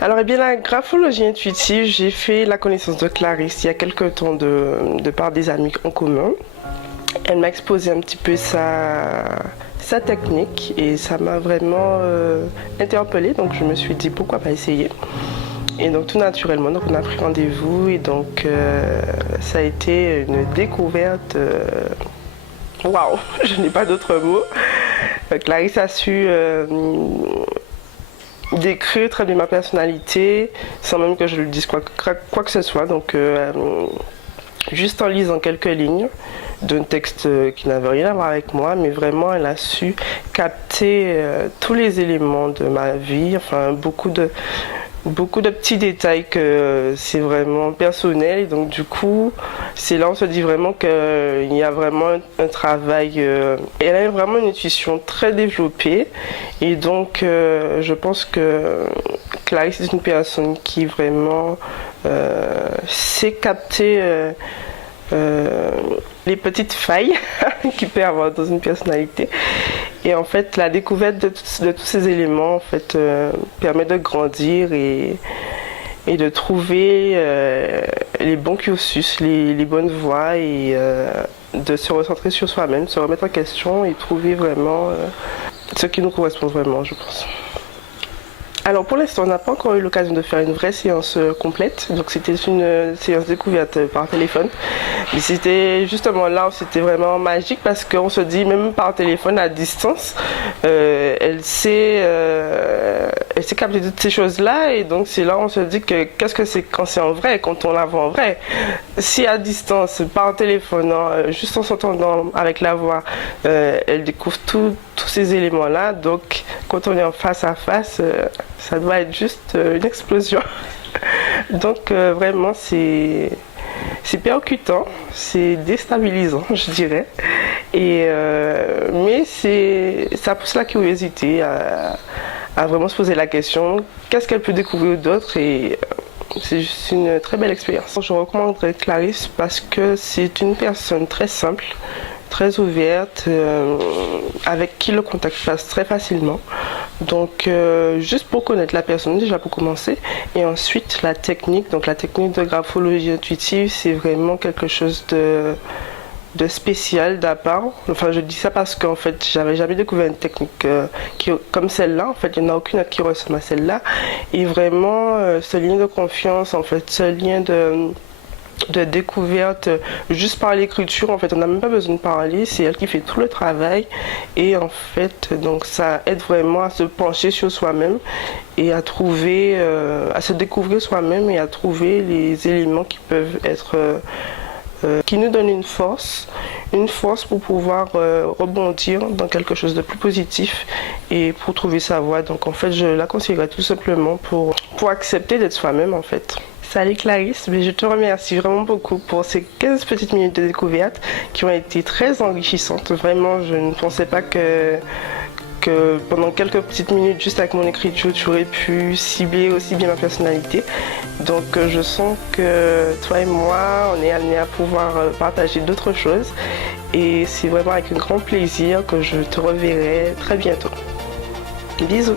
Alors, eh bien, la graphologie intuitive, j'ai fait la connaissance de Clarisse il y a quelques temps de par des amis en commun. Elle m'a exposé un petit peu sa technique et ça m'a vraiment interpellée. Donc, je me suis dit pourquoi pas essayer. Et donc, tout naturellement, donc, on a pris rendez-vous et donc ça a été une découverte. Waouh, je n'ai pas d'autres mots. Clarisse a su décrire très bien ma personnalité sans même que je lui dise quoi que ce soit. Donc, juste en lisant quelques lignes d'un texte qui n'avait rien à voir avec moi, mais vraiment elle a su capter tous les éléments de ma vie, enfin beaucoup de petits détails que c'est vraiment personnel. Et donc du coup, c'est là où on se dit vraiment qu'il y a vraiment un travail. Elle a vraiment une intuition très développée. Et donc, je pense que Clarisse est une personne qui vraiment sait capter les petites failles qu'il peut y avoir dans une personnalité. Et en fait, la découverte de tous ces éléments en fait, permet de grandir et de trouver les bons cursus, les bonnes voies et de se recentrer sur soi-même, se remettre en question et trouver vraiment ce qui nous correspond vraiment, je pense. Alors pour l'instant, on n'a pas encore eu l'occasion de faire une vraie séance complète, donc c'était une séance découverte par téléphone. Mais c'était justement là où c'était vraiment magique parce qu'on se dit même par téléphone à distance, elle sait capter toutes ces choses-là et donc c'est là où on se dit que qu'est-ce que c'est quand c'est en vrai, quand on la voit en vrai. Si à distance, par téléphone, juste en s'entendant avec la voix, elle découvre tous ces éléments-là, donc quand on est en face à face, ça doit être juste une explosion. Donc vraiment c'est percutant, c'est déstabilisant je dirais. Mais ça pousse la curiosité à vraiment se poser la question, qu'est-ce qu'elle peut découvrir d'autre et c'est juste une très belle expérience. Je recommanderais Clarisse parce que c'est une personne très simple, très ouverte, avec qui le contact passe très facilement. Donc juste pour connaître la personne déjà pour commencer et ensuite la technique, donc la technique de graphologie intuitive c'est vraiment quelque chose de spécial d'à part. Enfin je dis ça parce qu'en fait j'avais jamais découvert une technique comme celle-là. En fait il n'y en a aucune autre qui ressemble à celle-là et vraiment ce lien de confiance, en fait ce lien de découverte juste par l'écriture, en fait on n'a même pas besoin de parler, c'est elle qui fait tout le travail et en fait donc ça aide vraiment à se pencher sur soi-même et à trouver à se découvrir soi-même et à trouver les éléments qui peuvent être qui nous donnent une force pour pouvoir rebondir dans quelque chose de plus positif et pour trouver sa voie. Donc en fait je la conseillerais tout simplement pour accepter d'être soi-même en fait. Salut Clarisse, mais je te remercie vraiment beaucoup pour ces 15 petites minutes de découverte qui ont été très enrichissantes. Vraiment, je ne pensais pas que pendant quelques petites minutes, juste avec mon écriture, tu aurais pu cibler aussi bien ma personnalité. Donc je sens que toi et moi, on est amenés à pouvoir partager d'autres choses. Et c'est vraiment avec un grand plaisir que je te reverrai très bientôt. Bisous.